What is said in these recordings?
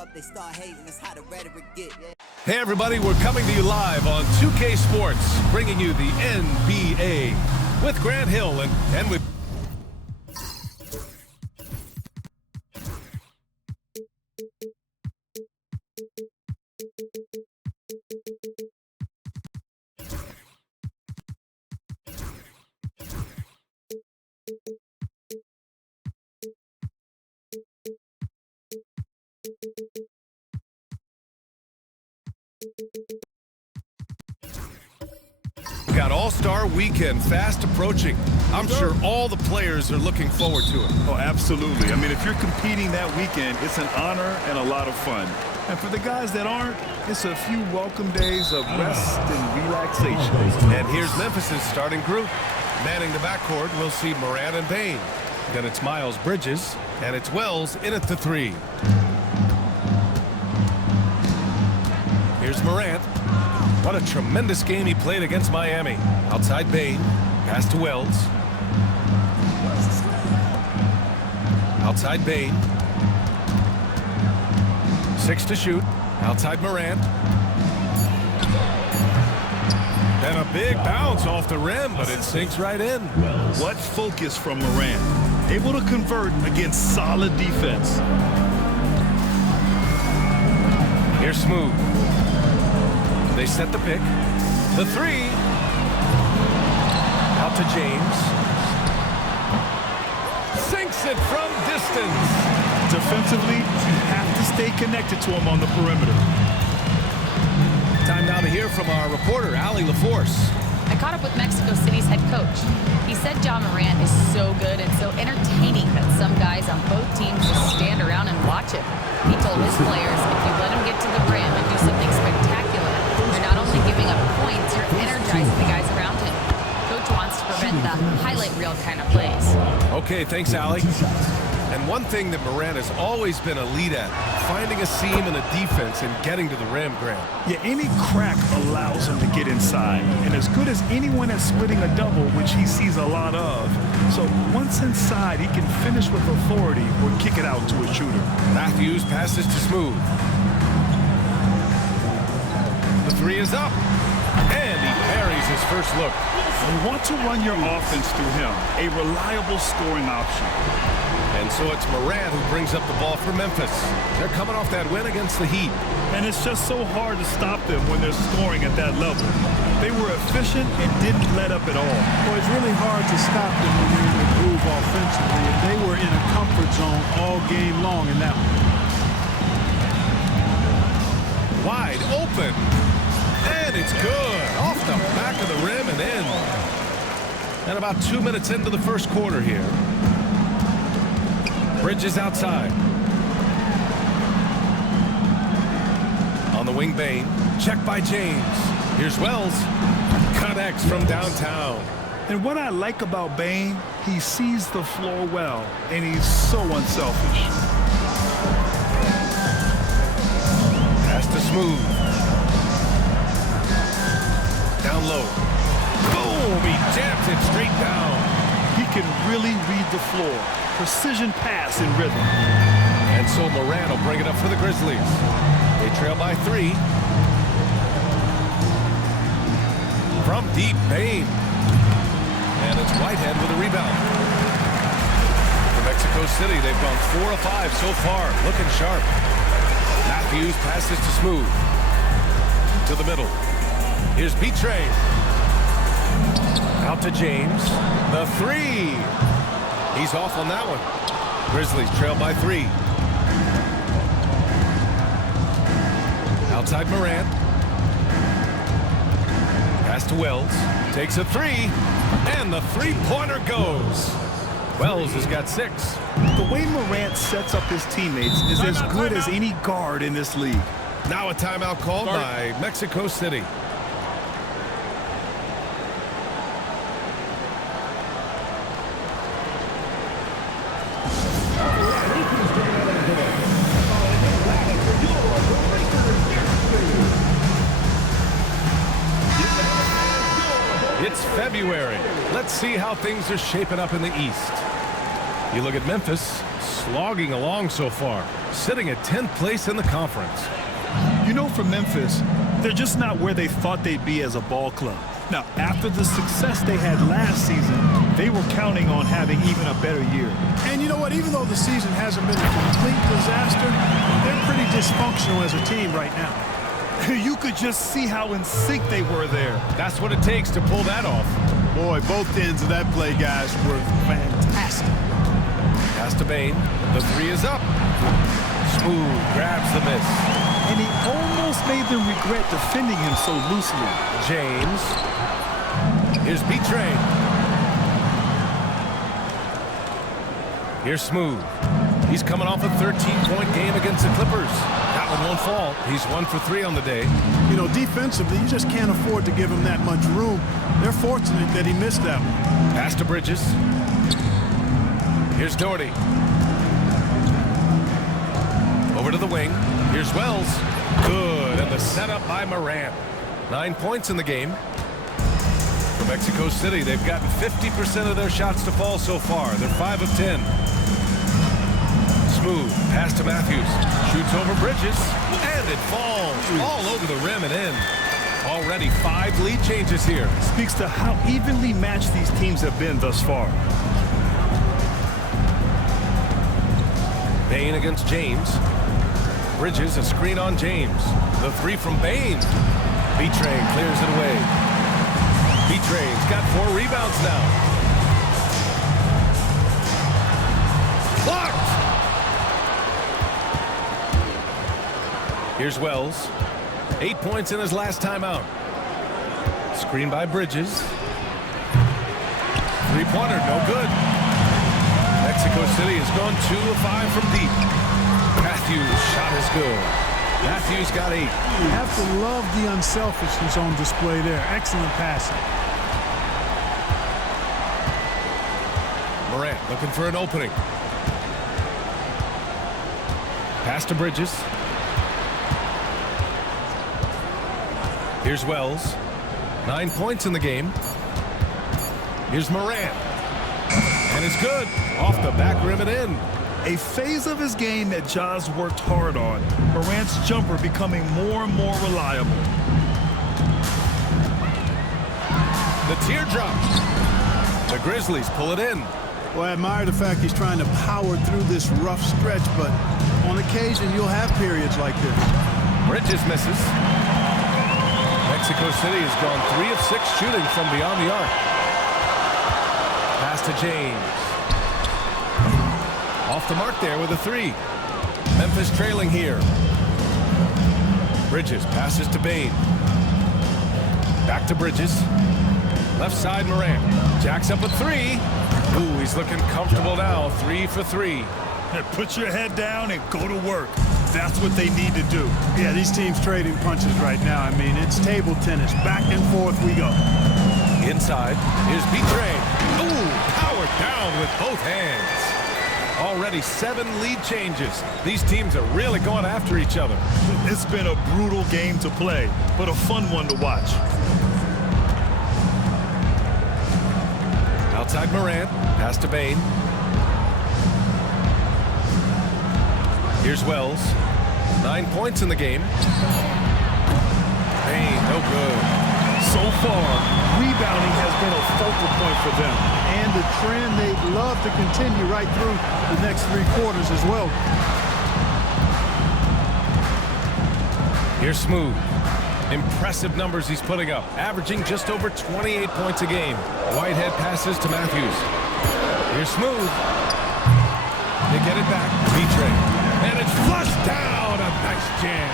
up, they start hating. That's how the rhetoric get. Hey everybody, we're coming to you live on 2K Sports, bringing you the NBA with Grant Hill and with... We got All-Star Weekend fast approaching. I'm sure all the players are looking forward to it. Oh, absolutely. I mean, if you're competing that weekend, it's an honor and a lot of fun. And for the guys that aren't, it's a few welcome days of rest and relaxation. And here's Memphis's starting group. Manning the backcourt, we'll see Morant and Bane. Then it's Miles Bridges, and it's Wells in at the three. Here's Morant. What a tremendous game he played against Miami. Outside Bane, pass to Wells. Outside Bane. 6 to shoot. Outside Morant. And a big bounce off the rim, but it sinks right in. What focus from Morant. Able to convert against solid defense. Here's Smooth. They set the pick. The three. Out to James. Sinks it from distance. Defensively, you have to stay connected to him on the perimeter. Time now to hear from our reporter, Allie LaForce. I caught up with Mexico City's head coach. He said John Morant is so good and so entertaining that some guys on both teams just stand around and watch him. He told his players, if you let him get to the rim and do something spectacular, you're not only giving up points, you're energizing the guys around him. Coach wants to prevent the highlight reel kind of plays. Okay, thanks, Allie. And one thing that Morant has always been elite at, finding a seam in a defense and getting to the rim, Grant. Yeah, any crack allows him to get inside. And as good as anyone at splitting a double, which he sees a lot of. So once inside, he can finish with authority or kick it out to a shooter. Matthews passes to Smooth. The three is up. And he parries his first look. You want to run your offense through him, a reliable scoring option. And so it's Morant who brings up the ball for Memphis. They're coming off that win against the Heat. And it's just so hard to stop them when they're scoring at that level. They were efficient and didn't let up at all. Well, it's really hard to stop them when you're in the groove offensively. And they were in a comfort zone all game long in that one. Wide open. And it's good. Off the back of the rim and in. And about 2 minutes into the first quarter here. Bridges outside. On the wing, Bane. Check by James. Here's Wells. Connects from downtown. And what I like about Bane, he sees the floor well, and he's so unselfish. Pass to Smooth. Down low. Boom! He jams it straight down. He can really read the floor. Precision pass in rhythm. And so Morant will bring it up for the Grizzlies. They trail by 3. From deep, Bane. And it's Whitehead with a rebound. For Mexico City, they've gone 4 of 5 so far. Looking sharp. Matthews passes to Smooth. To the middle. Here's Betrey. Out to James. The three. He's off on that one. Grizzlies trail by 3. Outside Morant. Pass to Wells. Takes a 3. And the three-pointer goes. Wells has got 6. The way Morant sets up his teammates is as good as any guard in this league. Now a timeout called by Mexico City. It's February. Let's see how things are shaping up in the East. You look at Memphis, slogging along so far, sitting at 10th place in the conference. You know, for Memphis, they're just not where they thought they'd be as a ball club. Now, after the success they had last season, they were counting on having even a better year. And you know what? Even though the season hasn't been a complete disaster, they're pretty dysfunctional as a team right now. You could just see how in sync they were there. That's what it takes to pull that off. Boy, both ends of that play, guys, were fantastic. Pass to Bain. The three is up. Smooth grabs the miss. And he almost made them regret defending him so loosely. James. Here's B-Train. Here's Smooth. He's coming off a 13-point game against the Clippers. That one won't fall. He's 1 for 3 on the day. You know, defensively, you just can't afford to give him that much room. They're fortunate that he missed that one. Pass to Bridges. Here's Doherty. Over to the wing. Here's Wells. Good. And the setup by Morant. 9 points in the game. For Mexico City, they've gotten 50% of their shots to fall so far. They're 5 of 10. Smooth. Pass to Matthews. Shoots over Bridges. And it falls all over the rim and in. Already 5 lead changes here. Speaks to how evenly matched these teams have been thus far. Bain against James. Bridges, a screen on James. The three from Bain. B-Train clears it away. B-Train's got 4 rebounds now. Blocked! Here's Wells. 8 points in his last time out. Screen by Bridges. Three-pointer, no good. Mexico City has gone 2 of 5 from deep. Matthews' shot is good. Matthews got 8. You have to love the unselfishness on display there. Excellent passing. Morant looking for an opening. Pass to Bridges. Here's Wells. 9 points in the game. Here's Morant. And it's good. Off the back rim and in. A phase of his game that Ja's worked hard on. Morant's jumper becoming more and more reliable. The teardrop. The Grizzlies pull it in. Well, I admire the fact he's trying to power through this rough stretch, but on occasion you'll have periods like this. Bridges misses. Mexico City has gone 3 of 6 shooting from beyond the arc. Pass to James. Off the mark there with a 3. Memphis trailing here. Bridges passes to Bain. Back to Bridges. Left side Morant. Jacks up a 3. Ooh, he's looking comfortable now. 3 for 3. Put your head down and go to work. That's what they need to do. Yeah, these teams trading punches right now. I mean, it's table tennis. Back and forth we go. Inside. Here's B-Train. Ooh, powered down with both hands. Already 7 lead changes. These teams are really going after each other. It's been a brutal game to play, but a fun one to watch. Outside Morant. Pass to Bain. Here's Wells. 9 points in the game. Bain, no good. So far, rebounding has been a focal point for them. And the trend they'd love to continue right through the next 3 quarters as well. Here's Smooth. Impressive numbers he's putting up, averaging just over 28 points a game. Whitehead passes to Matthews. Here's Smooth. They get it back. B-Train. And it's flushed down. A nice jam.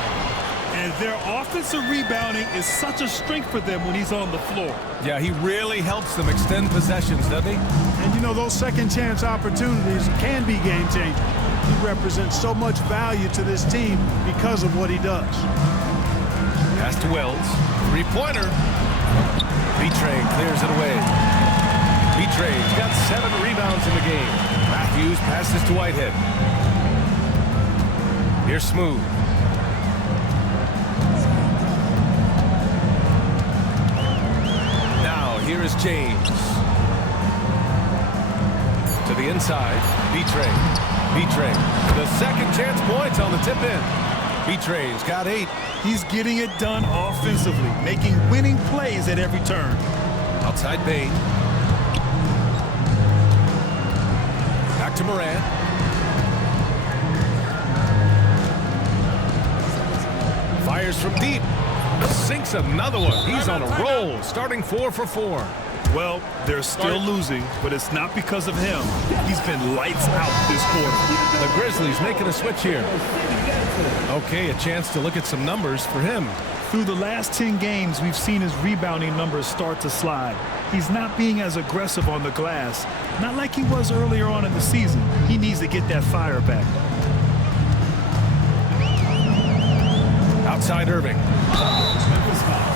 And their offensive rebounding is such a strength for them when he's on the floor. Yeah, he really helps them extend possessions, doesn't he? And you know, those second chance opportunities can be game changing. He represents so much value to this team because of what he does. Pass to Wells. 3-pointer. B-Train clears it away. B-Train's got 7 rebounds in the game. Matthews passes to Whitehead. Here's Smooth. Now, here is James. To the inside, B-Train. Betray, the second chance points on the tip in. Betray's got 8. He's getting it done offensively, making winning plays at every turn. Outside Bain. Back to Moran. Fires from deep. Sinks another one. He's on a roll, starting 4 for 4. Well, they're still losing, but it's not because of him. He's been lights out this quarter. The Grizzlies making a switch here. Okay, a chance to look at some numbers for him. Through the last 10 games, we've seen his rebounding numbers start to slide. He's not being as aggressive on the glass, not like he was earlier on in the season. He needs to get that fire back. Outside Irving.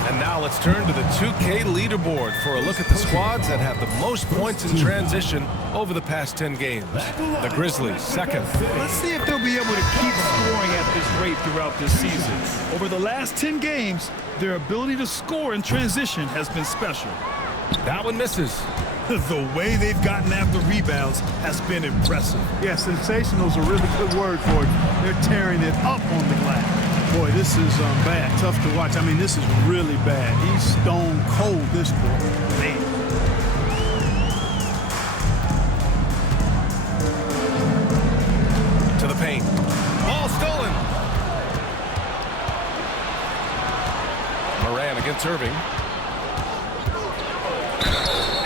And now let's turn to the 2K leaderboard for a look at the squads that have the most points in transition over the past 10 games. The Grizzlies, second. Let's see if they'll be able to keep scoring at this rate throughout this season. Over the last 10 games, their ability to score in transition has been special. That one misses. The way they've gotten after rebounds has been impressive. Yeah, sensational is a really good word for it. They're tearing it up on the glass. Boy, this is bad. Tough to watch. I mean, this is really bad. He's stone cold this quarter. Man. To the paint. Ball stolen. Moran against Irving.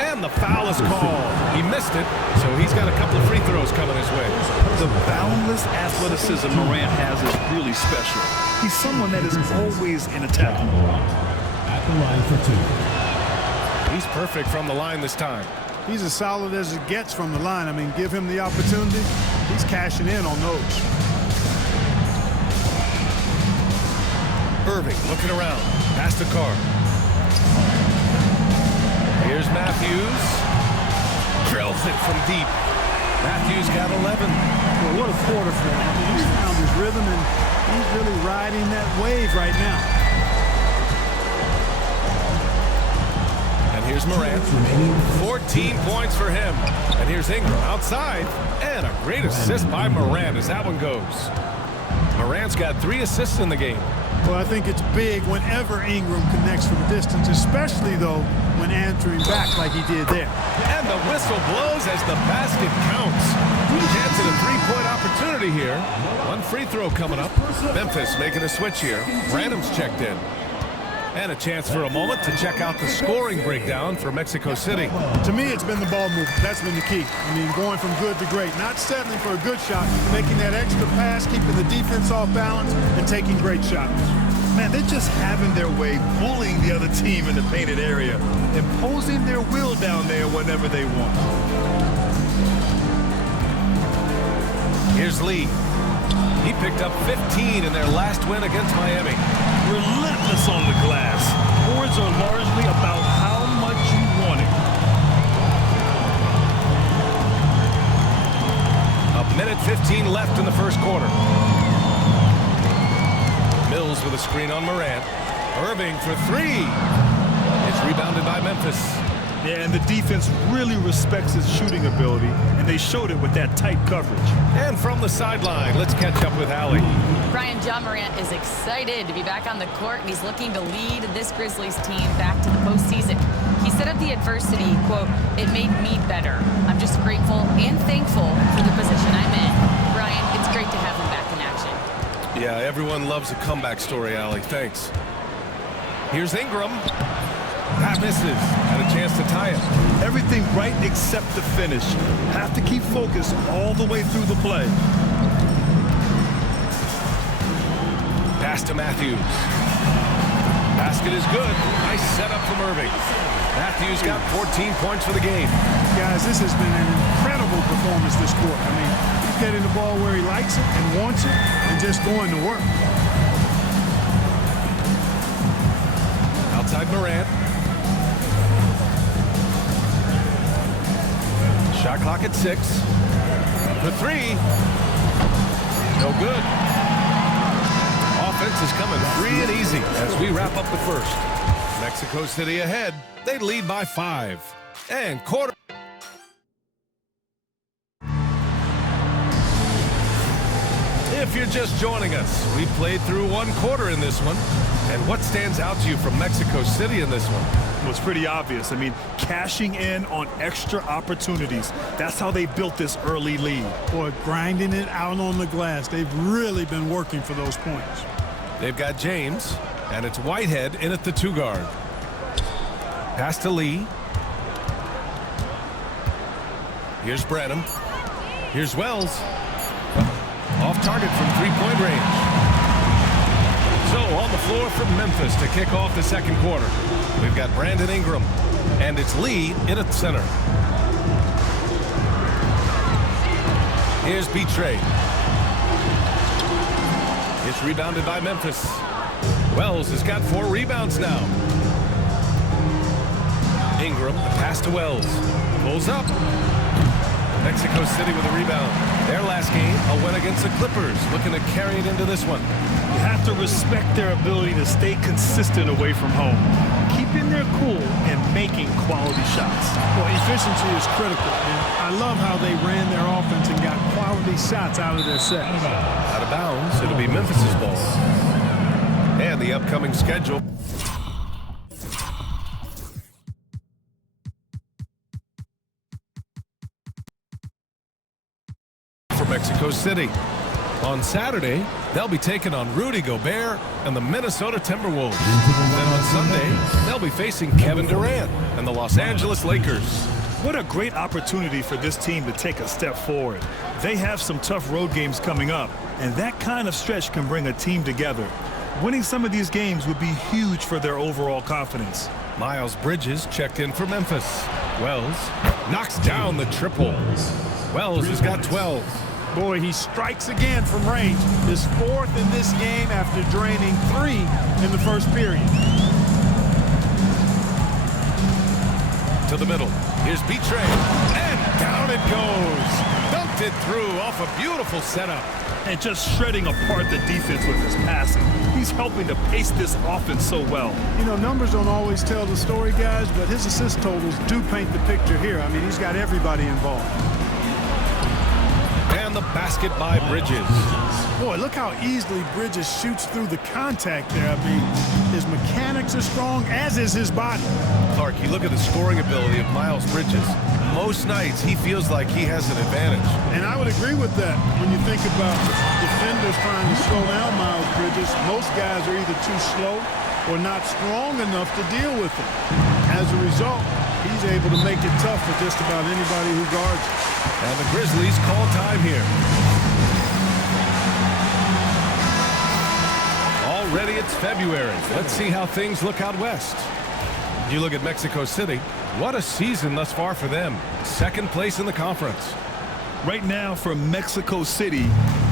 And the foul is called. He missed it, so he's got a couple of free throws coming his way. The boundless athleticism Morant has is really special. He's someone that is always in attack. At the line for 2. He's perfect from the line this time. He's as solid as it gets from the line. I mean, give him the opportunity. He's cashing in on those. Irving looking around. Past the car. Here's Matthews. Drills it from deep. Matthews got 11. Well, what a quarter for him. I mean, he's found his rhythm, and he's really riding that wave right now. And here's Moran. 14 points for him. And here's Ingram outside. And a great assist by Moran as that one goes. Moran's got 3 assists in the game. Well, I think it's big whenever Ingram connects from distance, especially, though, when answering back like he did there. And the whistle blows as the basket counts. Chance at a 3-point opportunity here. One free throw coming up. Memphis making a switch here. Branham's checked in. And a chance for a moment to check out the scoring breakdown for Mexico City. To me, it's been the ball movement. That's been the key. I mean, going from good to great. Not settling for a good shot, making that extra pass, keeping the defense off balance, and taking great shots. Man, they're just having their way, bullying the other team in the painted area, imposing their will down there whenever they want. Here's Lee. He picked up 15 in their last win against Miami. Relentless on the glass. Boards are largely about how much you want it. A minute 15 left in the first quarter. Mills with a screen on Moran. Irving for 3. It's rebounded by Memphis. Yeah, and the defense really respects his shooting ability, and they showed it with that tight coverage. And from the sideline, let's catch up with Allie. Brian, John Morant is excited to be back on the court, and he's looking to lead this Grizzlies team back to the postseason. He said of the adversity, quote, "It made me better. I'm just grateful and thankful for the position I'm in." Brian, it's great to have him back in action. Yeah, everyone loves a comeback story, Allie. Thanks. Here's Ingram. That misses. Had a chance to tie it. Everything right except the finish. Have to keep focused all the way through the play. Pass to Matthews. Basket is good. Nice setup from Irving. Matthews got 14 points for the game. Guys, this has been an incredible performance this quarter. I mean, he's getting the ball where he likes it and wants it and just going to work. Outside Morant. Shot clock at 6. The 3. No good. Offense is coming free and easy as we wrap up the first. Mexico City ahead. They lead by 5. And quarter. If you're just joining us, we played through one quarter in this one. And what stands out to you from Mexico City in this one? Well, it's pretty obvious. I mean, cashing in on extra opportunities. That's how they built this early lead. Boy, grinding it out on the glass. They've really been working for those points. They've got James, and it's Whitehead in at the 2 guard. Pass to Lee. Here's Branham. Here's Wells. Off target from 3-point range. So on the floor for Memphis to kick off the second quarter. We've got Brandon Ingram, and it's Lee in at center. Here's Betray. It's rebounded by Memphis. Wells has got 4 rebounds now. Ingram, the pass to Wells. Pulls up. Mexico City with a rebound. Their last game, a win against the Clippers. Looking to carry it into this one. You have to respect their ability to stay consistent away from home. Keeping their cool and making quality shots. Well, efficiency is critical. And I love how they ran their offense and got quality shots out of their set. Out of bounds. It'll be Memphis's ball. And the upcoming schedule. For Mexico City. On Saturday, they'll be taking on Rudy Gobert and the Minnesota Timberwolves. Then on Sunday, they'll be facing Kevin Durant and the Los Angeles Lakers. What a great opportunity for this team to take a step forward. They have some tough road games coming up, and that kind of stretch can bring a team together. Winning some of these games would be huge for their overall confidence. Miles Bridges checked in for Memphis. Wells knocks down the triple. Wells has got 12. Boy, he strikes again from range. His 4th in this game after draining 3 in the first period. To the middle. Here's Betray. And down it goes. Dunked it through off a beautiful setup. And just shredding apart the defense with his passing. He's helping to pace this offense so well. You know, numbers don't always tell the story, guys, but his assist totals do paint the picture here. I mean, he's got everybody involved. And the basket by Bridges. Boy, look how easily Bridges shoots through the contact there. I mean, his mechanics are strong, as is his body. Clark, you look at the scoring ability of Miles Bridges. Most nights, he feels like he has an advantage. And I would agree with that. When you think about defenders trying to slow down Miles Bridges, most guys are either too slow or not strong enough to deal with him. As a result, he's able to make it tough for just about anybody who guards him. And the Grizzlies call time here. Already it's February. Let's see how things look out west. You look at Mexico City. What a season thus far for them. 2nd place in the conference. Right now for Mexico City,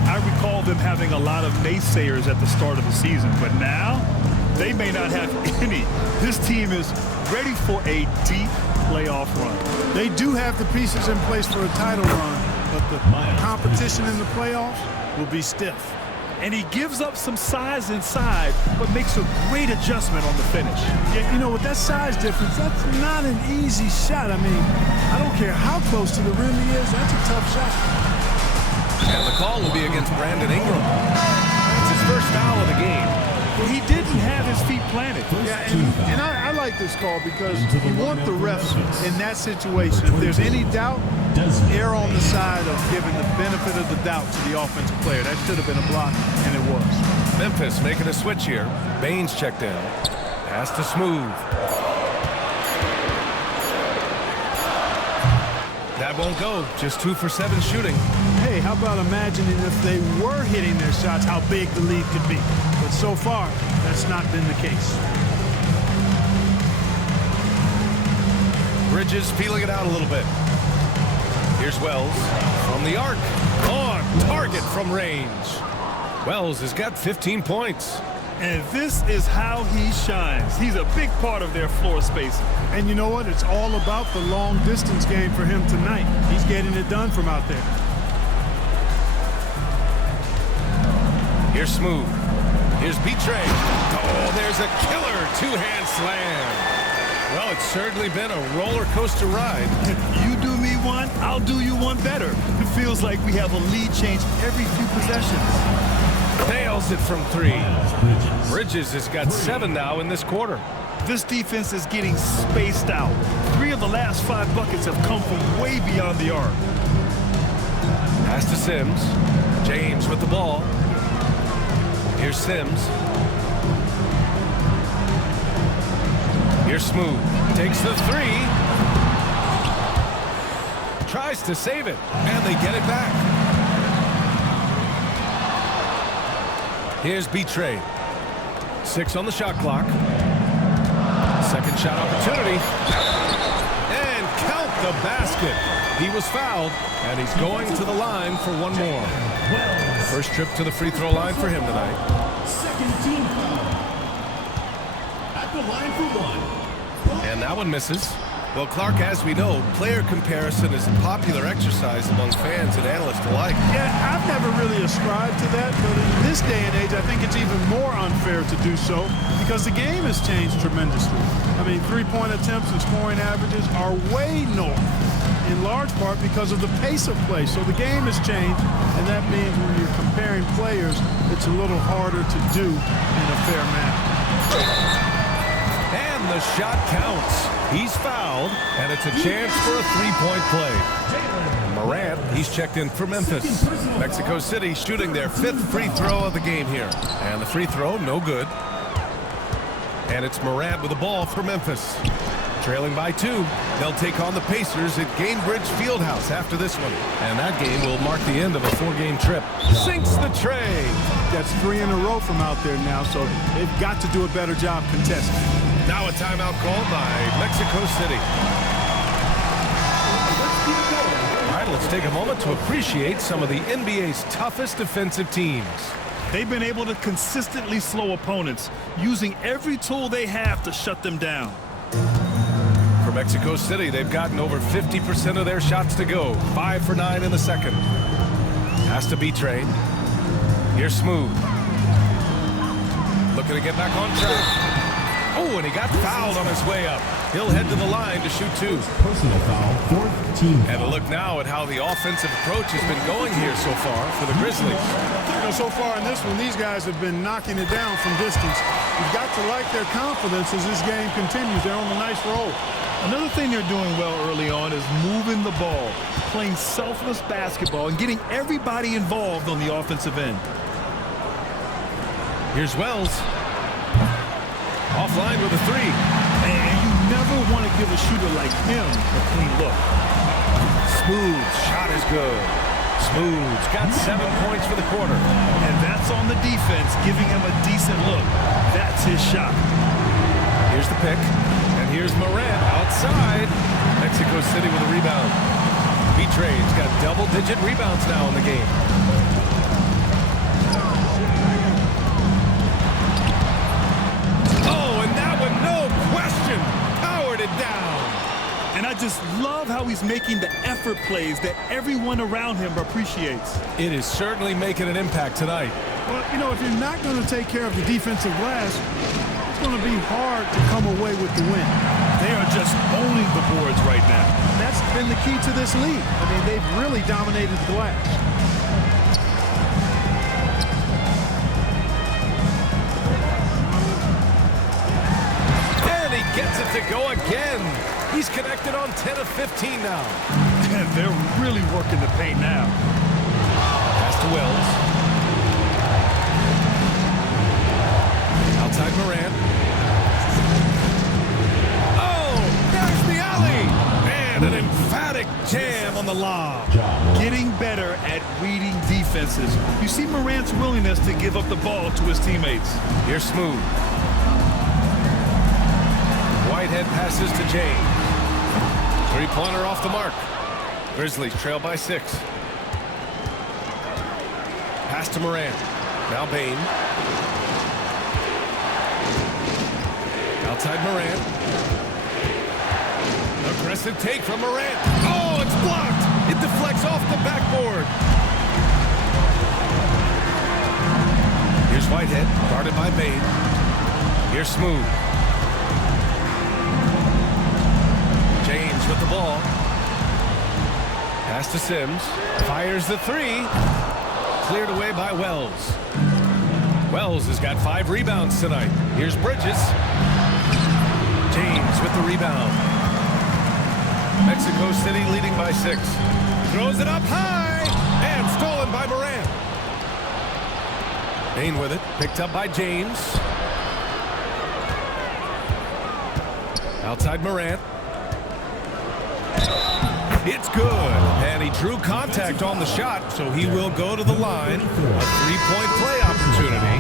I recall them having a lot of naysayers at the start of the season, but now they may not have any. This team is ready for a deep playoff run. They do have the pieces in place for a title run, but the competition in the playoffs will be stiff. And he gives up some size inside, but makes a great adjustment on the finish. Yeah, you know, with that size difference, that's not an easy shot. I mean, I don't care how close to the rim he is, that's a tough shot. And the call will be against Brandon Ingram. It's his first foul of the game. Well, he didn't have his feet planted. Yeah, and I like this call because you want the refs in that situation. If there's any doubt, err on the side of giving the benefit of the doubt to the offensive player. That should have been a block, and it was. Memphis making a switch here. Baines checked in. Pass to Smooth. That won't go. Just 2 for 7 shooting. Hey, how about imagining if they were hitting their shots, how big the lead could be. But so far, that's not been the case. Bridges feeling it out a little bit. Here's Wells from the arc. On target from range. Wells has got 15 points. And this is how he shines. He's a big part of their floor spacing. And you know what? It's all about the long distance game for him tonight. He's getting it done from out there. Here's Smooth. Here's Betray. Oh, there's a killer 2-hand slam. Well, it's certainly been a roller coaster ride. You do me one, I'll do you one better. It feels like we have a lead change every few possessions. Nails it from 3. Bridges has got 7 now in this quarter. This defense is getting spaced out. 3 of the last 5 buckets have come from way beyond the arc. Pass to Sims. James with the ball. Here's Sims. Here's Smooth. Takes the 3. Tries to save it, and they get it back. Here's B-Trade. 6 on the shot clock. Second shot opportunity. And count the basket. He was fouled, and he's going to the line for one more. First trip to the free throw line for him tonight. Second team foul. At the line for 1. And that one misses. Well, Clark, as we know, player comparison is a popular exercise among fans and analysts alike. Yeah, I've never really ascribed to that, but in this day and age, I think it's even more unfair to do so because the game has changed tremendously. I mean, three-point attempts and scoring averages are way north, in large part because of the pace of play. So the game has changed, and that means when you're comparing players, it's a little harder to do in a fair manner. And the shot counts. He's fouled, and it's a chance for a three-point play. Morant, he's checked in for Memphis. Mexico City shooting their 5th free throw of the game here. And the free throw, no good. And it's Morant with the ball for Memphis. Trailing by 2. They'll take on the Pacers at Gainbridge Fieldhouse after this one. And that game will mark the end of a 4-game trip. Sinks the tray. That's 3 in a row from out there now, so they've got to do a better job contesting. Now a timeout called by Mexico City. All right, let's take a moment to appreciate some of the NBA's toughest defensive teams. They've been able to consistently slow opponents, using every tool they have to shut them down. For Mexico City, they've gotten over 50% of their shots to go. 5 for 9 in the second. Has to be trained. Here's Smooth. Looking to get back on track. Oh, and he got fouled on his way up. He'll head to the line to shoot 2. Personal foul, 4th team And foul. a look now at how the offensive approach has been going here so far for the Grizzlies. You know, so far in this one, these guys have been knocking it down from distance. You've got to like their confidence as this game continues. They're on a nice roll. Another thing they're doing well early on is moving the ball, playing selfless basketball, and getting everybody involved on the offensive end. Here's Wells. Offline with a 3. And you never want to give a shooter like him a clean look. Smooth shot is good. Smooth's got 7 points for the quarter. And that's on the defense, giving him a decent look. That's his shot. Here's the pick. And here's Morant outside. Mexico City with a rebound. B-Trade's got double-digit rebounds now in the game. Oh, and that one, no question, powered it down. And I just love how he's making the effort plays that everyone around him appreciates. It is certainly making an impact tonight. Well, you know, if you're not going to take care of the defensive glass, it's going to be hard to come away with the win. They are just owning the boards right now. That's been the key to this league. I mean, they've really dominated the glass. And he gets it to go again. He's connected on 10 of 15 now. And they're really working the paint now. Pass to Wells. Outside Morant. Oh, there's the alley. And an emphatic jam on the lob. Getting better at reading defenses. You see Morant's willingness to give up the ball to his teammates. Here's Smooth. Whitehead passes to James. Three-pointer off the mark. Grizzlies trail by 6. Pass to Morant. Now Bain. Outside Morant. Aggressive take from Morant. Oh, it's blocked. It deflects off the backboard. Here's Whitehead, guarded by Bain. Here's Smooth. James with the ball. Pass to Sims. Fires the three. Cleared away by Wells. Wells has got 5 rebounds tonight. Here's Bridges. James with the rebound. Mexico City leading by 6. Throws it up high. And stolen by Morant. Bain with it. Picked up by James. Outside Morant. It's good. And he drew contact on the shot, so he will go to the line. A 3-point play opportunity.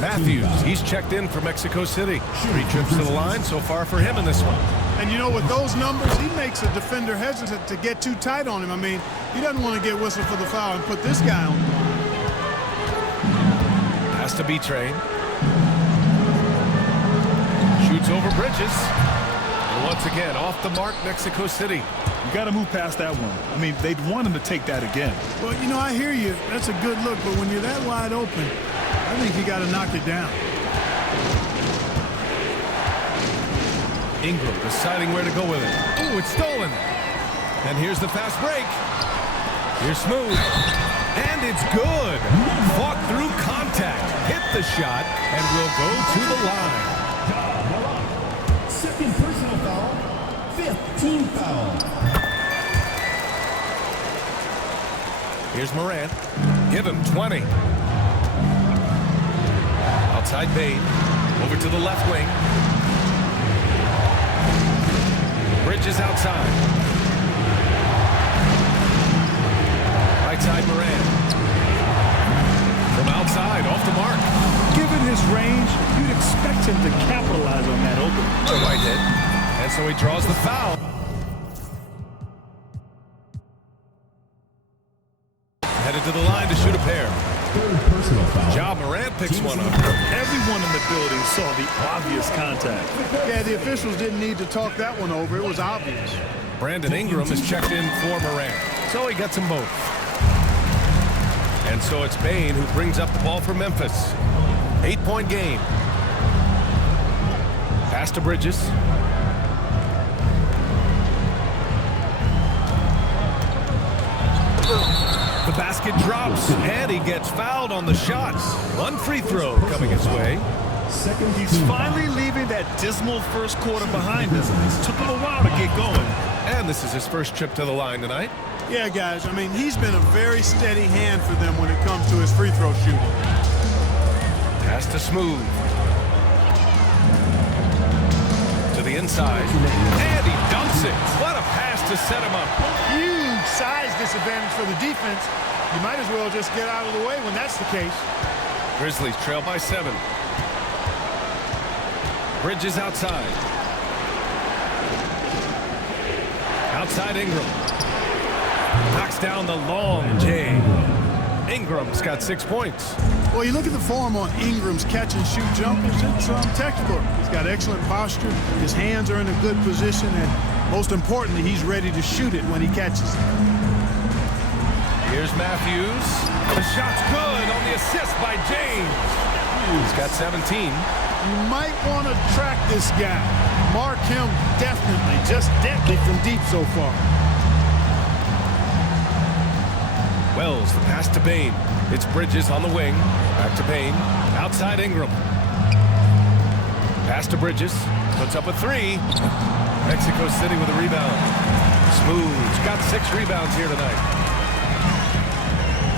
Matthews, he's checked in for Mexico City. 3 trips to the line so far for him in this one. And you know, with those numbers, he makes a defender hesitant to get too tight on him. I mean, he doesn't want to get whistled for the foul and put this guy on the line. Pass to B-Train. Shoots over Bridges. And once again, off the mark, Mexico City. You got to move past that one. I mean, they'd want him to take that again. Well, you know, I hear you. That's a good look, but when you're that wide open, I think you got to knock it down. Ingram deciding where to go with it. Oh, it's stolen. And here's the fast break. Here's Smooth. And it's good. Fought through contact. Hit the shot and will go to the line. Second personal foul. 5th team foul. Here's Morant. Give him 20. Outside Bain. Over to the left wing. Bridges outside. Right side Morant. From outside, off the mark. Given his range, you'd expect him to capitalize on that opening. To Whitehead. And so he draws the foul. Headed to the line to shoot a pair. Third personal foul. Ja Morant picks one up. Everyone in the building saw the obvious contact. Yeah, the officials didn't need to talk that one over. It was obvious. Brandon Ingram is checked in for Morant. So he gets them both. And so it's Bain who brings up the ball for Memphis. 8-point game. Pass to Bridges. The basket drops, and he gets fouled on the shot. 1 free throw coming his way. He's finally leaving that dismal first quarter behind him. Took him a while to get going. And this is his first trip to the line tonight. Yeah, guys, I mean, he's been a very steady hand for them when it comes to his free throw shooting. Pass to Smooth. To the inside. And he dunks it. What a pass to set him up. Huge size disadvantage for the defense. You might as well just get out of the way when that's the case. Grizzlies trail by 7. Bridges outside. Outside Ingram. Knocks down the long J. Ingram's got 6 points. Well, you look at the form on Ingram's catch-and-shoot jumpers. It's textbook. He's got excellent posture. His hands are in a good position, and most importantly, he's ready to shoot it when he catches it. Here's Matthews. The shot's good on the assist by James. He's got 17. You might want to track this guy. Mark him definitely, just deadly from deep so far. Wells, the pass to Bain. It's Bridges on the wing. Back to Bain. Outside Ingram. Pass to Bridges. Puts up a 3. Mexico City with a rebound. Smooth's got 6 rebounds here tonight.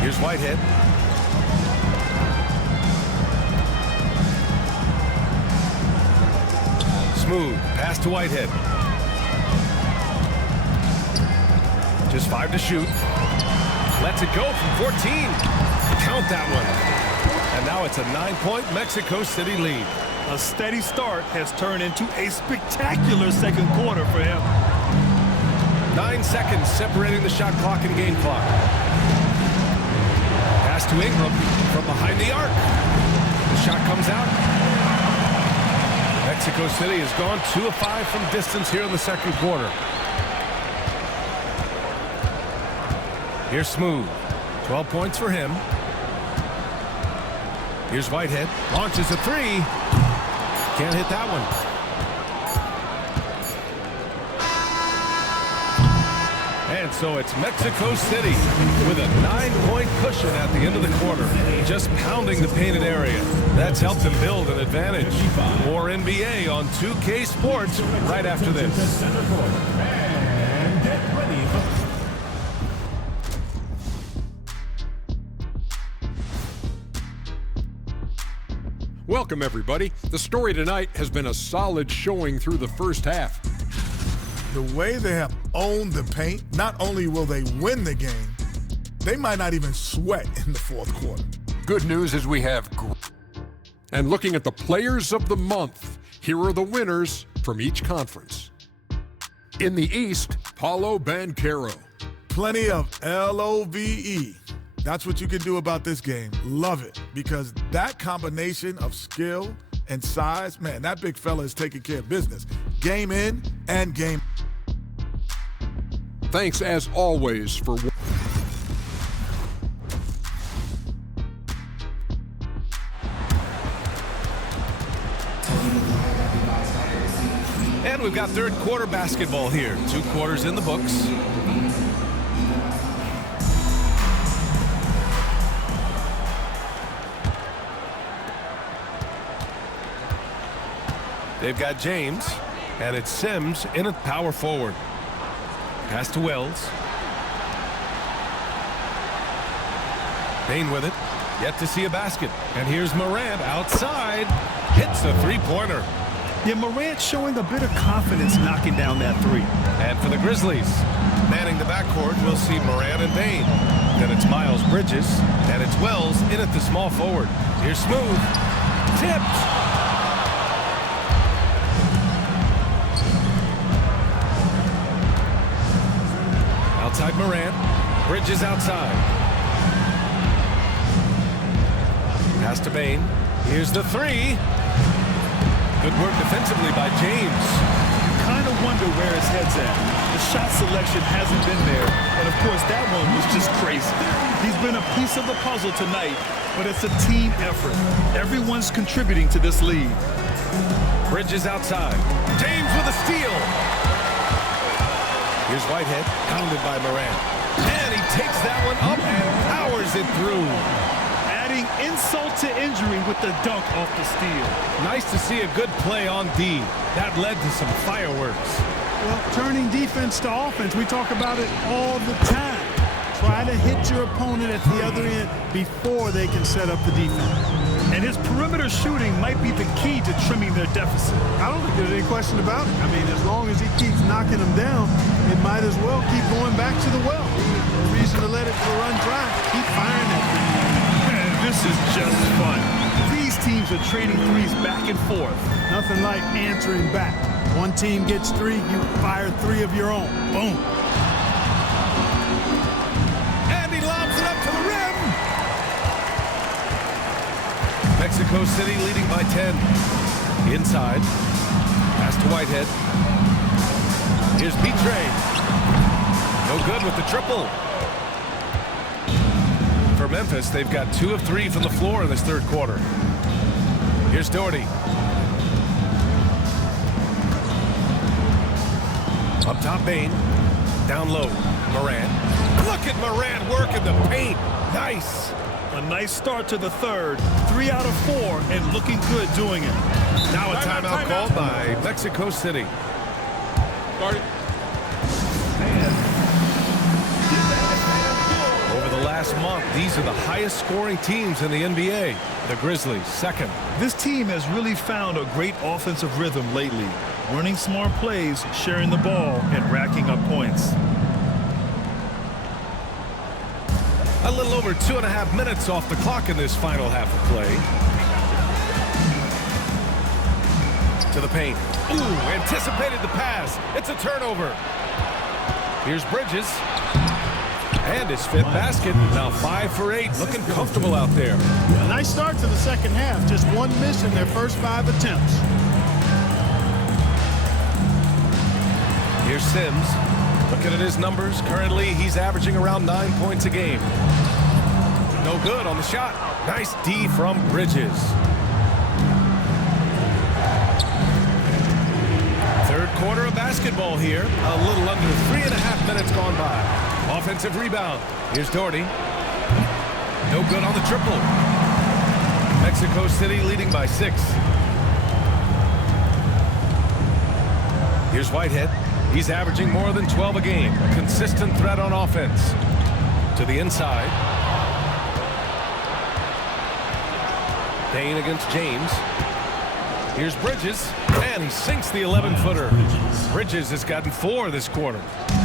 Here's Whitehead. Smooth. Pass to Whitehead. Just 5 to shoot. Lets it go from 14. Count that one. And now it's a 9-point Mexico City lead. A steady start has turned into a spectacular second quarter for him. 9 seconds separating the shot clock and game clock. Pass to Ingram from behind the arc. The shot comes out. Mexico City has gone 2 of 5 from distance here in the second quarter. Here's Smooth. 12 points for him. Here's Whitehead. Launches a 3. Can't hit that one. And so it's Mexico City with a 9-point cushion at the end of the quarter, just pounding the painted area. That's helped them build an advantage. More NBA on 2K Sports right after this. And get ready for Welcome, everybody. The story tonight has been a solid showing through the first half. The way they have owned the paint, not only will they win the game, they might not even sweat in the fourth quarter. Good news is we have. And looking at the players of the month, here are the winners from each conference. In the East, Paolo Banchero. Plenty of LOVE. That's what you can do about this game. Love it, because that combination of skill and size, man, that big fella is taking care of business. Game in and game. Thanks, as always, for... And we've got third quarter basketball here. 2 quarters in the books. They've got James, and it's Sims in at power forward. Pass to Wells. Payne with it. Yet to see a basket. And here's Morant outside. Hits a three-pointer. Yeah, Morant showing a bit of confidence knocking down that three. And for the Grizzlies, manning the backcourt, we'll see Morant and Payne. Then it's Miles Bridges, and it's Wells in at the small forward. Here's Smooth. Tipped. Outside Morant. Bridges outside. Pass to Payne. Here's the three. Good work defensively by James. You kind of wonder where his head's at. The shot selection hasn't been there. And, of course, that one was just crazy. He's been a piece of the puzzle tonight, but it's a team effort. Everyone's contributing to this lead. Bridges outside. James with a steal. Here's Whitehead, pounded by Morant. And he takes that one up and powers it through. Adding insult to injury with the dunk off the steal. Nice to see a good play on D. That led to some fireworks. Well, turning defense to offense, we talk about it all the time. Try to hit your opponent at the other end before they can set up the defense. And his perimeter shooting might be the key to trimming their deficit. I don't think there's any question about it. I mean, as long as he keeps knocking them down, it might as well keep going back to the well. No reason to let it run dry. Keep firing that thing. Man, this is just fun. These teams are trading threes back and forth. Nothing like answering back. One team gets 3, you fire 3 of your own. Boom. And he lobs it up to the rim. Mexico City leading by 10. Inside. Pass to Whitehead. Here's Petre. No good with the triple. For Memphis, they've got 2 of 3 from the floor in this third quarter. Here's Doherty. Up top, Payne. Down low, Morant. Look at Morant working the paint. Nice. A nice start to the third. 3 out of 4 and looking good doing it. Now a timeout called by Mexico City. Over the last month, these are the highest scoring teams in the NBA. The Grizzlies, second. This team has really found a great offensive rhythm lately. Running smart plays, sharing the ball, and racking up points. A little over 2.5 minutes off the clock in this final half of play. To the paint. Ooh, anticipated the pass. It's a turnover. Here's Bridges. And his 5th basket. Now 5 for 8. Looking comfortable out there. A nice start to the second half. Just 1 miss in their first 5 attempts. Here's Sims. Looking at his numbers, currently he's averaging around 9 points a game. No good on the shot. Nice D from Bridges. Third quarter of basketball here. A little under 3.5 minutes gone by. Offensive rebound. Here's Doherty. No good on the triple. Mexico City leading by 6. Here's Whitehead. He's averaging more than 12 a game. A consistent threat on offense. To the inside. Payne against James. Here's Bridges, and he sinks the 11-footer. Bridges has gotten 4 this quarter.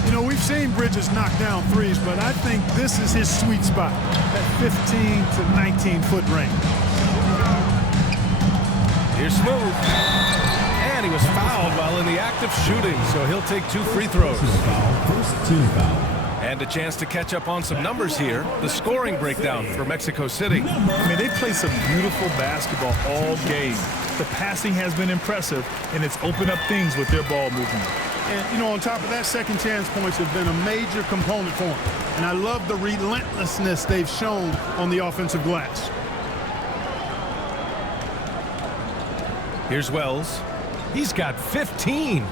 You know, we've seen Bridges knock down threes, but I think this is his sweet spot, that 15 to 19-foot range. Here's Smooth. And he was fouled while in the act of shooting, so he'll take 2 free throws. First team foul. And a chance to catch up on some numbers here. The scoring breakdown for Mexico City. I mean, they play some beautiful basketball all game. The passing has been impressive, and it's opened up things with their ball movement. And, you know, on top of that, second chance points have been a major component for them. And I love the relentlessness they've shown on the offensive glass. Here's Wells. He's got 15.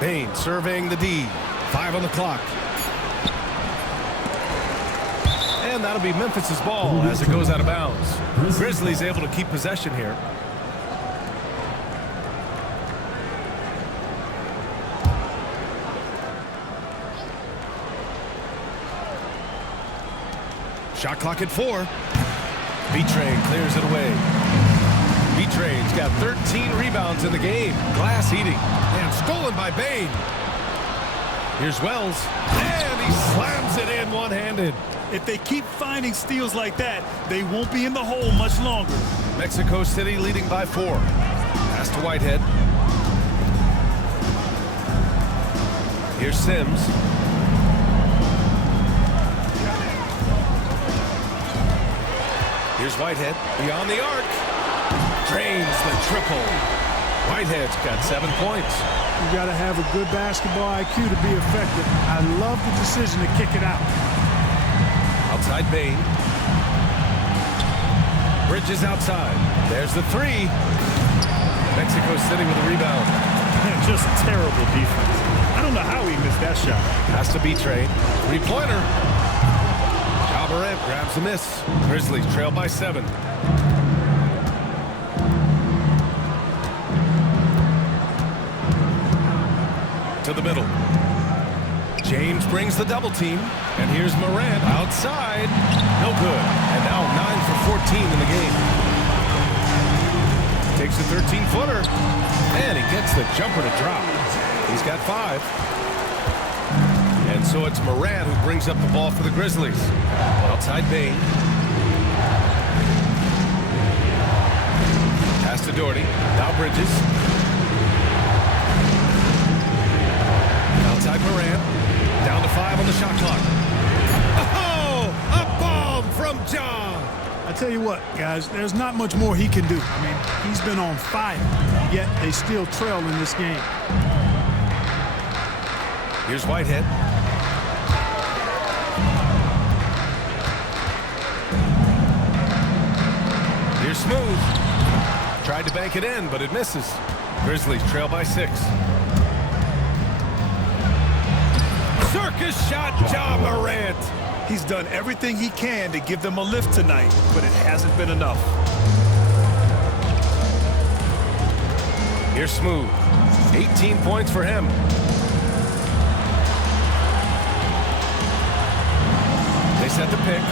Payne surveying the D. 5 on the clock. And that'll be Memphis's ball as it goes out of bounds. Grizzlies able to keep possession here. Shot clock at 4. B-Train clears it away. B-Train's got 13 rebounds in the game. Glass eating. And stolen by Bain. Here's Wells. And he slams it in one-handed. If they keep finding steals like that, they won't be in the hole much longer. Mexico City leading by 4. Pass to Whitehead. Here's Sims. Here's Whitehead beyond the arc. Drains the triple. Whitehead's got 7 points. You got to have a good basketball IQ to be effective. I love the decision to kick it out. Outside Bain. Bridges outside. There's the 3. Mexico City with a rebound. Man, just terrible defense. I don't know how he missed that shot. Has to be Trey. 3-pointer. Morant grabs the miss. Grizzlies trail by 7. To the middle. James brings the double team. And here's Morant outside. No good. And now 9 for 14 in the game. Takes a 13-footer. And he gets the jumper to drop. He's got 5. And so it's Morant who brings up the ball for the Grizzlies. Outside Bain. Pass to Doherty. Now Bridges. Outside Morant. Down to 5 on the shot clock. Oh! A bomb from John! I tell you what, guys, there's not much more he can do. I mean, he's been on fire, yet they still trail in this game. Here's Whitehead. Here's Smooth. Tried to bank it in, but it misses. Grizzlies trail by 6. Circus shot, Ja Morant. He's done everything he can to give them a lift tonight, but it hasn't been enough. Here's Smooth. 18 points for him. They set the pick.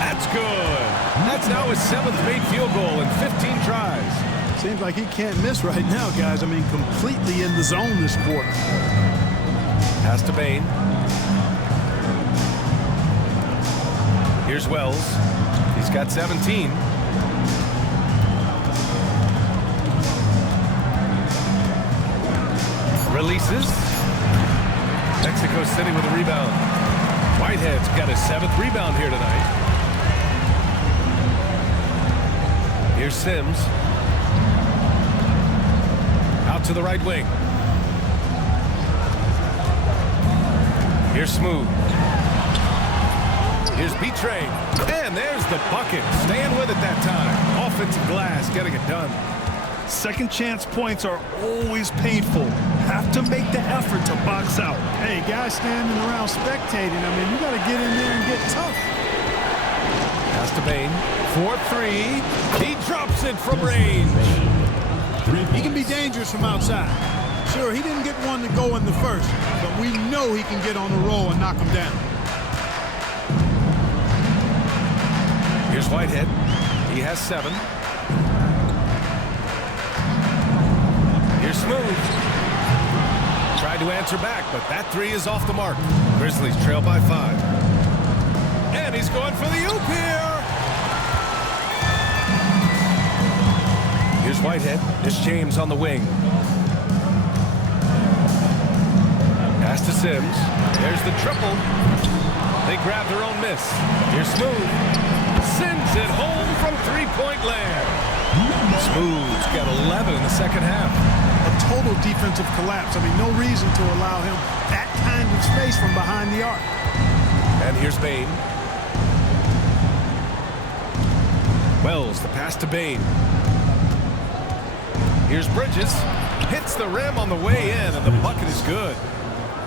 That's good. That's now his 7th made field goal in 15 tries. Seems like he can't miss right now, guys. I mean, completely in the zone this quarter. Pass to Bain. Here's Wells. He's got 17. Releases. Mexico City with a rebound. Whitehead's got his 7th rebound here tonight. Here's Sims. Out to the right wing. Here's Smooth. Here's B-Train. And there's the bucket. Staying with it that time. Offensive glass getting it done. Second chance points are always painful. Have to make the effort to box out. Hey, guys standing around spectating, I mean, you got to get in there and get tough. Pass to Bain. 4-3. He drops it from range. He can be dangerous from outside. Sure, he didn't get one to go in the first, but we know he can get on the roll and knock him down. Here's Whitehead. He has 7. Here's Smooth. Tried to answer back, but that 3 is off the mark. Grizzlies trail by 5. And he's going for the oop here. Here's Whitehead. Here's James on the wing. Pass to Sims. There's the triple. They grab their own miss. Here's Smooth. Sends it home from three-point land. Smooth's got 11 in the second half. A total defensive collapse. I mean, no reason to allow him that kind of space from behind the arc. And here's Bain. Wells, the pass to Bain. Here's Bridges. Hits the rim on the way in, and the bucket is good.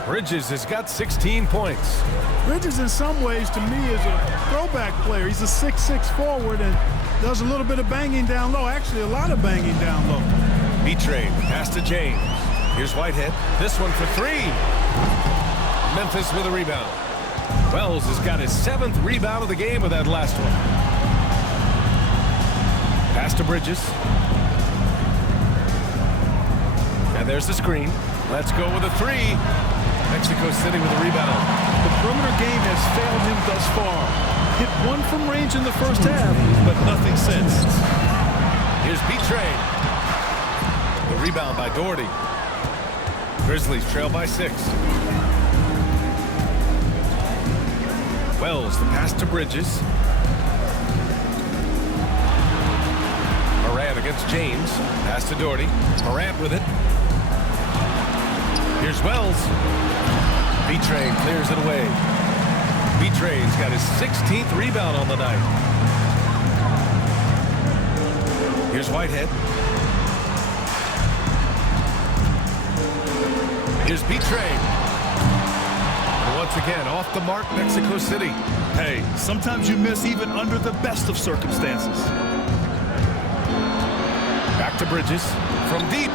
Bridges has got 16 points. Bridges, in some ways, to me, is a throwback player. He's a 6'6" forward and does a little bit of banging down low. Actually, a lot of banging down low. B-Train, pass to James. Here's Whitehead. This one for 3. Memphis with a rebound. Wells has got his 7th rebound of the game with that last one. Pass to Bridges. And there's the screen. Let's go with a 3. Mexico City with a rebound. The perimeter game has failed him thus far. Hit 1 from range in the first half, but nothing since. Here's B-Train. The rebound by Doherty. Grizzlies trail by 6. Wells, the pass to Bridges. Morant against James. Pass to Doherty. Morant with it. Here's Wells. B-Train clears it away. B-Train's got his 16th rebound on the night. Here's Whitehead. Here's B-Train. Once again, off the mark, Mexico City. Hey, sometimes you miss even under the best of circumstances. Back to Bridges from deep.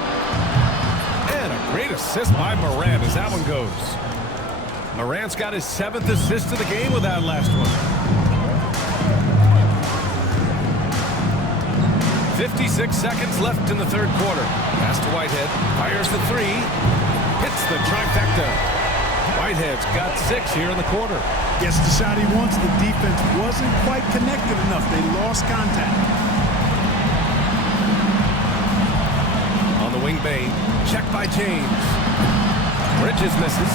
And a great assist by Morant as that one goes. Morant's got his 7th assist of the game with that last one. 56 seconds left in the third quarter. Pass to Whitehead. Fires the 3. Hits the trifecta. Whitehead's got 6 here in the quarter. Gets the shot he wants. The defense wasn't quite connected enough. They lost contact. On the wing, Bain. Check by James. Bridges misses.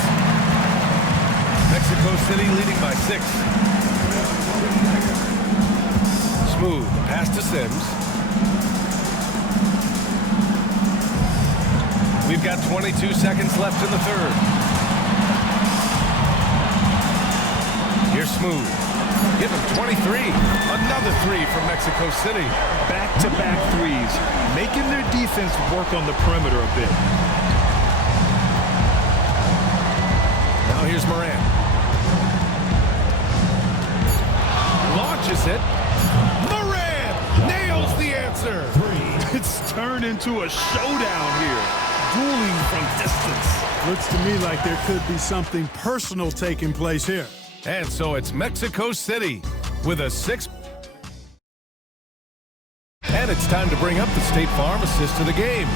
Mexico City leading by 6. Smooth. Pass to Sims. We've got 22 seconds left in the third. Here's Smooth. Give him 23. Another 3 from Mexico City. Back-to-back threes, making their defense work on the perimeter a bit. Now here's Morant. Launches it. Morant nails the answer. 3. It's turned into a showdown here. Dueling from distance. Looks to me like there could be something personal taking place here. And so it's Mexico City with a 6. And it's time to bring up the State Farm assist of the game.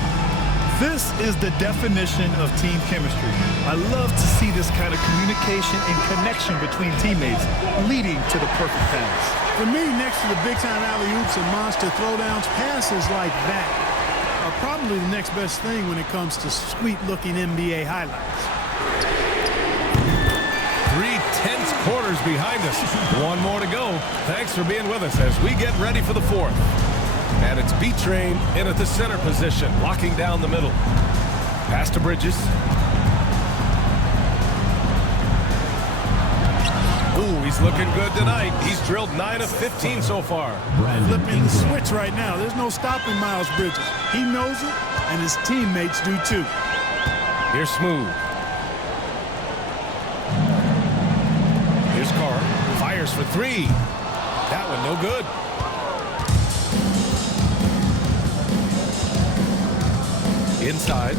This is the definition of team chemistry. I love to see this kind of communication and connection between teammates leading to the perfect pass. For me, next to the big-time alley-oops and monster throwdowns, passes like that are probably the next best thing when it comes to sweet-looking NBA highlights. 3 tense quarters behind us. 1 more to go. Thanks for being with us as we get ready for the 4th. And it's B-Train in at the center position, locking down the middle. Pass to Bridges. Ooh, he's looking good tonight. He's drilled 9 of 15 so far. Flipping the switch right now. There's no stopping Miles Bridges. He knows it, and his teammates do too. Here's Smooth. Here's Carr. Fires for 3. That one no good. Inside.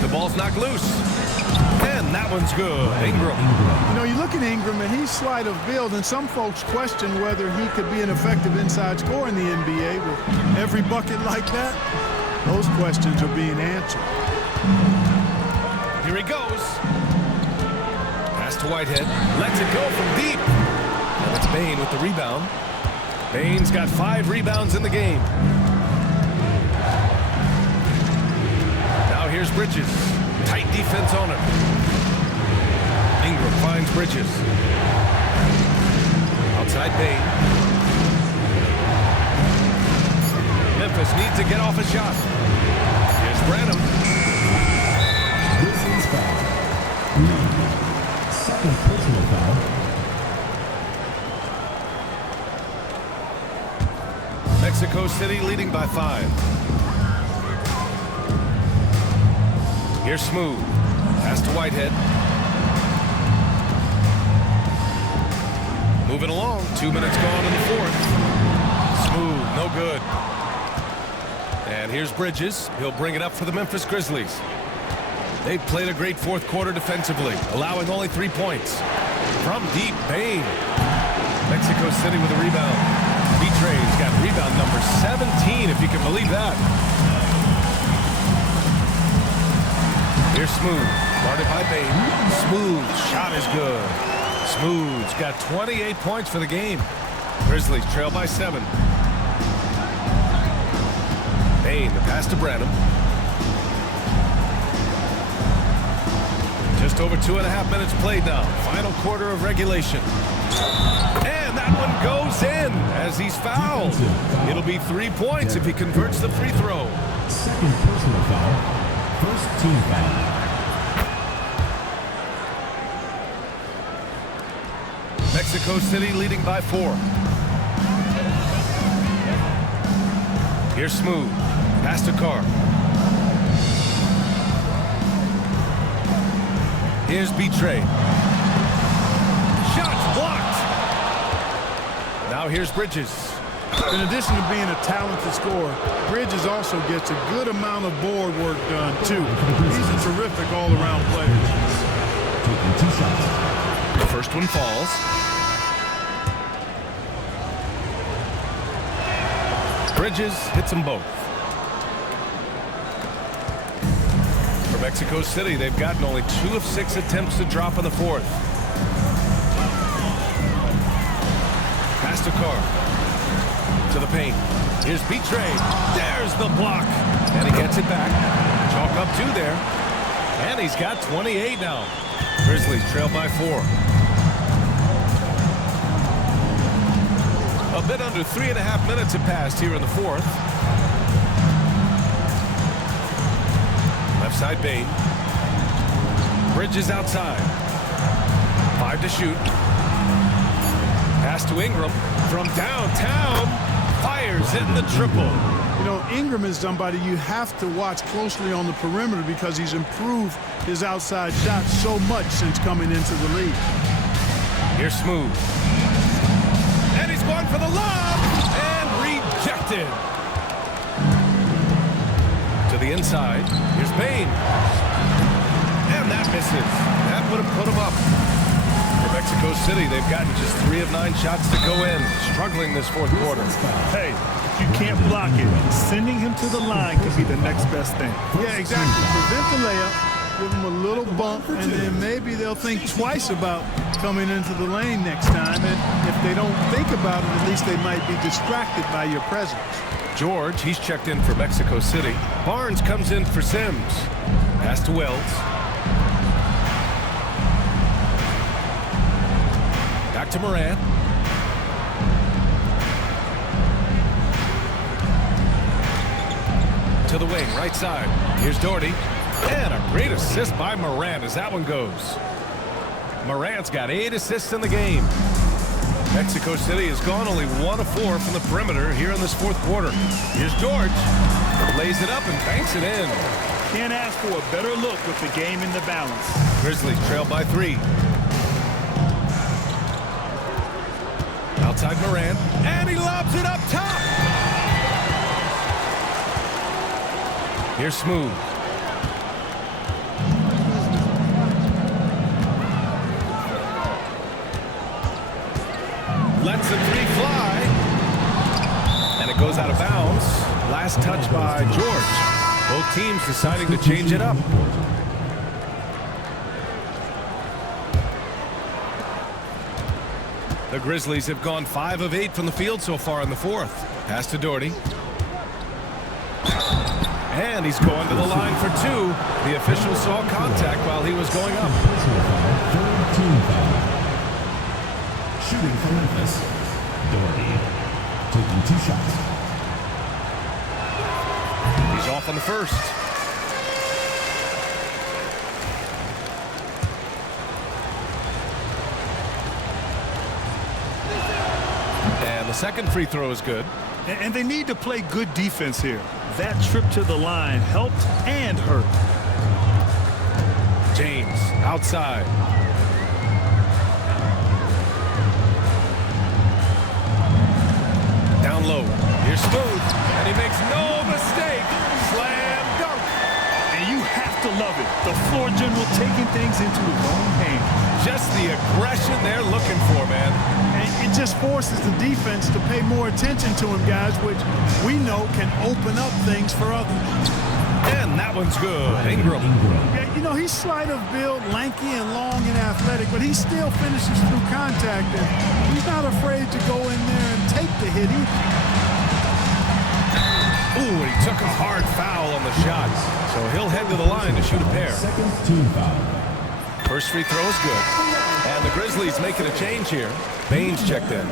The ball's knocked loose. And that one's good. Ingram. You know, you look at Ingram, and he's slight of build, and some folks question whether he could be an effective inside scorer in the NBA with every bucket like that. Those questions are being answered. Here he goes. Pass to Whitehead. Lets it go from deep. And it's Bane with the rebound. Bane's got 5 rebounds in the game. Now here's Bridges. Tight defense on him. Ingram finds Bridges. Outside Bane. Memphis needs to get off a shot. Here's Branham. This is foul. 2nd personal foul. Mexico City leading by 5. Here's Smooth. Pass to Whitehead. Moving along. 2 minutes gone in the 4th. Smooth, no good. And here's Bridges. He'll bring it up for the Memphis Grizzlies. They've played a great 4th quarter defensively, allowing only 3 points. From deep, Bane. Mexico City with a rebound. B-Trey's got rebound number 17, if you can believe that. Here's Smooth, guarded by Bane. Smooth, shot is good. Smooth's got 28 points for the game. Grizzlies trail by 7. Bane, the pass to Branham. Just over 2.5 minutes played now. Final quarter of regulation. And that one goes in as he's fouled. It'll be 3 points if he converts the free throw. 2nd personal foul. 1st team foul. Mexico City leading by 4. Here's Smooth. Pass to Carr. Here's B-Trey. Shots blocked. Now here's Bridges. In addition to being a talented scorer, Bridges also gets a good amount of board work done, too. He's a terrific all-around player. Taking 2 shots. The first one falls. Bridges hits them both. For Mexico City, they've gotten only 2 of 6 attempts to drop in the 4th. Pass to Carr. To the paint. Here's B-Trey. There's the block. And he gets it back. Chalk up 2 there. And he's got 28 now. Grizzlies trail by 4. A bit under 3.5 minutes have passed here in the 4th. Left side Bane. Bridges outside. 5 to shoot. Pass to Ingram from downtown. Fires in the triple. You know, Ingram is somebody you have to watch closely on the perimeter because he's improved his outside shot so much since coming into the league. Here's Smooth. And he's going for the lob and rejected. To the inside. Here's Bane. And that misses. That would have put him up. For Mexico City, they've gotten just 3 of 9 shots to go in. Struggling this 4th quarter. Hey, if you can't block it, sending him to the line could be the next best thing. Yeah, exactly. Prevent the layup, give them a little bump, and then maybe they'll think twice about coming into the lane next time. And if they don't think about it, at least they might be distracted by your presence. George, he's checked in for Mexico City. Barnes comes in for Sims. Pass to Wells. Back to Morant. To the wing, right side. Here's Doherty. And a great assist by Morant as that one goes. Morant's got 8 assists in the game. Mexico City has gone only 1 of 4 from the perimeter here in this fourth quarter. Here's George. Lays it up and banks it in. Can't ask for a better look with the game in the balance. Grizzlies trail by 3. Outside Morant, and he lobs it up top. Here's Smooth. Lets the 3 fly. And it goes out of bounds. Last touch by George. Both teams deciding to change it up. The Grizzlies have gone 5 of 8 from the field so far in the fourth. Pass to Doherty. And he's going to the line for 2. The official saw contact while he was going up. Third team foul. Shooting for Memphis, Doherty taking 2 shots. He's off on the first. And the second free throw is good. And they need to play good defense here. That trip to the line helped and hurt. James outside. Down low. Here's Smooth. And he makes no mistake. Slam dunk. And you have to love it. The floor general taking things into his own hands. Just the aggression they're looking for, man. And it just forces the defense to pay more attention to him, guys, which we know can open up things for others. And that one's good. Ingram. Yeah, you know, he's slight of build, lanky and long and athletic, but he still finishes through contact. And he's not afraid to go in there and take the hit either. Ooh, and he took a hard foul on the shot. So he'll head to the line to shoot a pair. Second team foul. First free throw is good. And the Grizzlies making a change here. Baines checked in.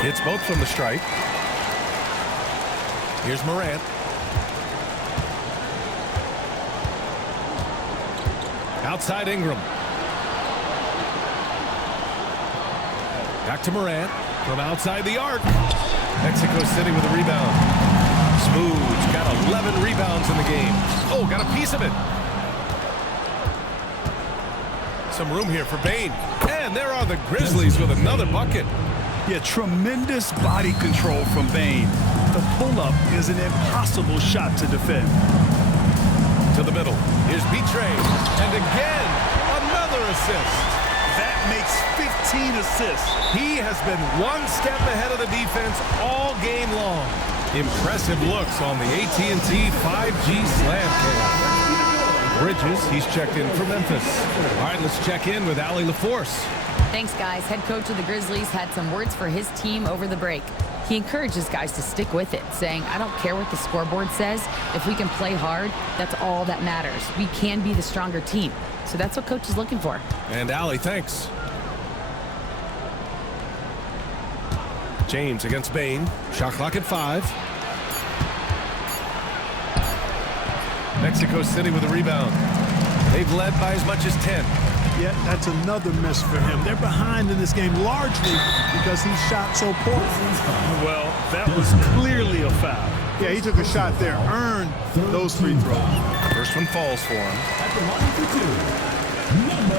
Hits both from the stripe. Here's Morant. Outside Ingram. Back to Morant. From outside the arc. Mexico City with a rebound. Smooth's got 11 rebounds in the game. Oh, got a piece of it. Some room here for Bane. And there are the Grizzlies with another bucket. Yeah, tremendous body control from Bane. The pull-up is an impossible shot to defend. To the middle. Here's Betray. And again, another assist. That makes 15 assists. He has been one step ahead of the defense all game long. Impressive looks on the AT&T 5G Slam Cam. Bridges, he's checked in for Memphis. All right, let's check in with Allie LaForce. Thanks, guys. Head coach of the Grizzlies had some words for his team over the break. He encourages guys to stick with it, saying, I don't care what the scoreboard says. If we can play hard, that's all that matters. We can be the stronger team. So that's what coach is looking for. And Allie, thanks. James against Bane. Shot clock at 5. Mexico City with a rebound. They've led by as much as 10. Yeah, that's another miss for him. They're behind in this game largely because he shot so poorly. Well, that was clearly a foul. Yeah, he took a shot there. Earned those free throws. First one falls for him. At the line for 2, number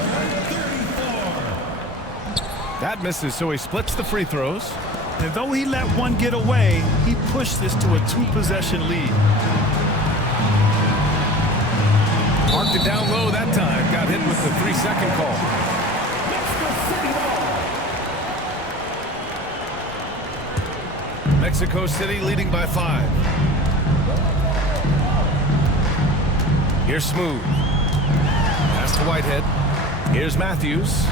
34. That misses, so he splits the free throws. And though he let one get away, he pushed this to a 2-possession lead. Marked it down low that time. Got hit with the 3-second call. Mexico City leading by 5. Here's Smooth. Pass to Whitehead. Here's Matthews.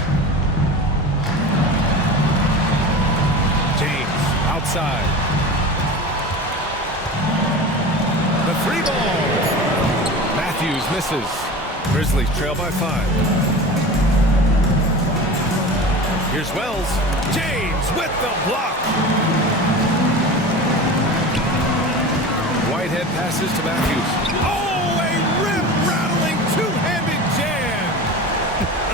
James outside. The 3 ball. Matthews misses. Grizzlies trail by 5. Here's Wells. James with the block. Whitehead passes to Matthews. Oh, a rim-rattling two-handed jam.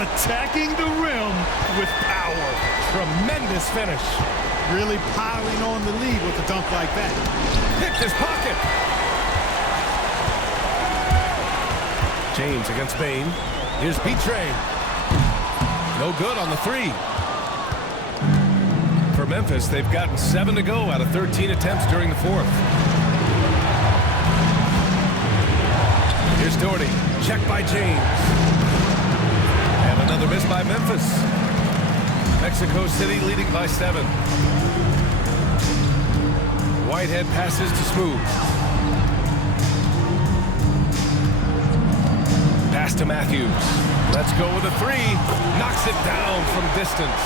A attacking the rim with power. Tremendous finish. Really piling on the lead with a dunk like that. Picked his pocket. James against Bain. Here's Petre. No good on the three. For Memphis, they've gotten 7 to go out of 13 attempts during the fourth. Here's Doherty. Checked by James. And another miss by Memphis. Mexico City leading by 7. Whitehead passes to Smooth. Pass to Matthews. Let's go with a three. Knocks it down from distance.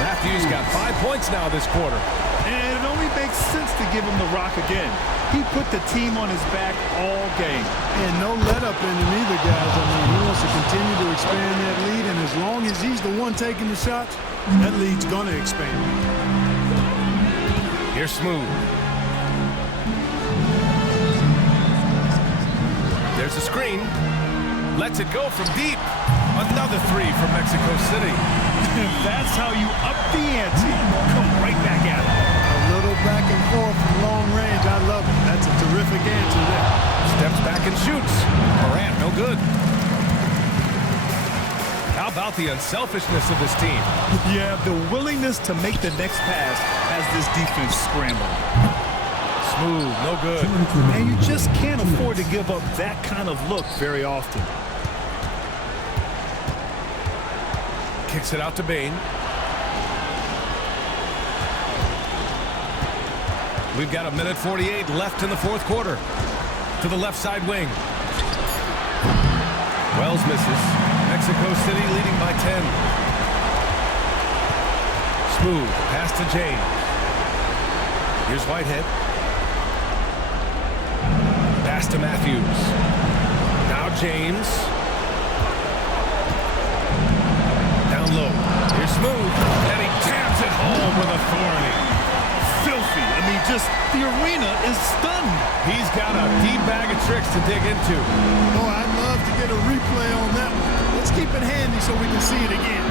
Matthews got 5 points now this quarter. And it only makes sense to give him the rock again. He put the team on his back all game. And no let up in him either, guys. I mean, he wants to continue to expand that lead, and as long as he's the one taking the shots, that lead's going to expand. Here's Smooth. There's a screen. Lets it go from deep. Another three from Mexico City. That's how you up the ante. Come right back at it. A little back and forth from long range. I love it. That's a terrific answer there. Steps back and shoots. Morant, no good. How about the unselfishness of this team? Yeah, the willingness to make the next pass has this defense scrambling. Smooth, no good. And you just can't afford to give up that kind of look very often. Kicks it out to Bain. We've got 1:48 left in the fourth quarter. To the left side wing. Wells misses. Mexico City leading by 10. Smooth. Pass to James. Here's Whitehead. Pass to Matthews. Now James. Down low. Here's Smooth. And he jams it home with authority. Filthy. I mean, just the arena is stunned. He's got a deep bag of tricks to dig into. Oh, I'd love to get a replay on that one. Let's keep it handy so we can see it again.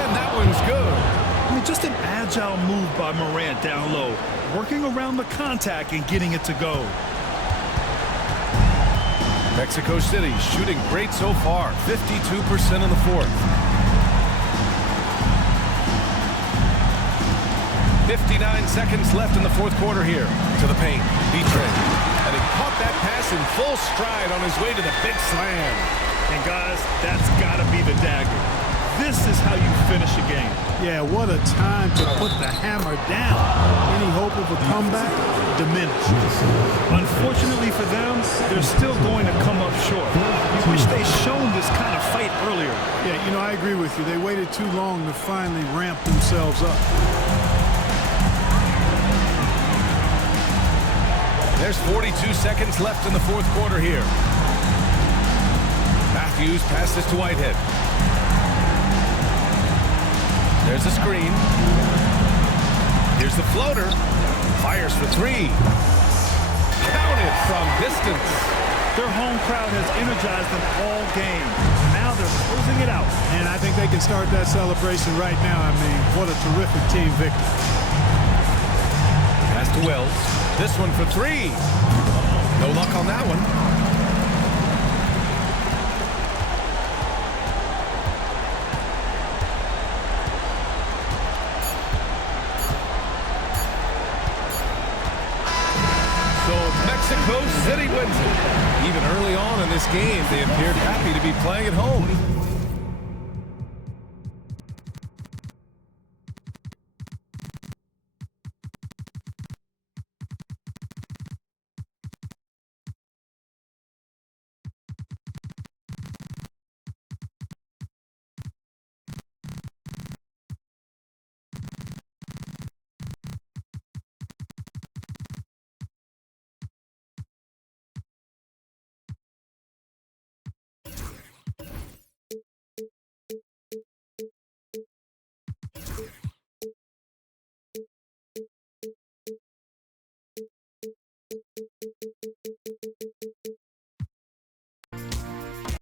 And that one's good. I mean, just an agile move by Morant down low, working around the contact and getting it to go. Mexico City shooting great so far, 52% in the fourth. 59 seconds left in the fourth quarter here. To the paint, Petre. And he caught that pass in full stride on his way to the big slam. And guys, that's got to be the dagger. This is how you finish a game. Yeah, what a time to put the hammer down. Any hope of a comeback? Diminished. Unfortunately for them, they're still going to come up short. Wish they'd shown this kind of fight earlier. Yeah, you know, I agree with you. They waited too long to finally ramp themselves up. There's 42 seconds left in the fourth quarter here. Matthews passes to Whitehead. There's a screen. Here's the floater. Fires for three. Counted from distance. Their home crowd has energized them all game. Now they're closing it out. And I think they can start that celebration right now. I mean, what a terrific team victory. Pass to Wells. This one for three. No luck on that one. So Mexico City wins it. Even early on in this game, they appeared happy to be playing at home.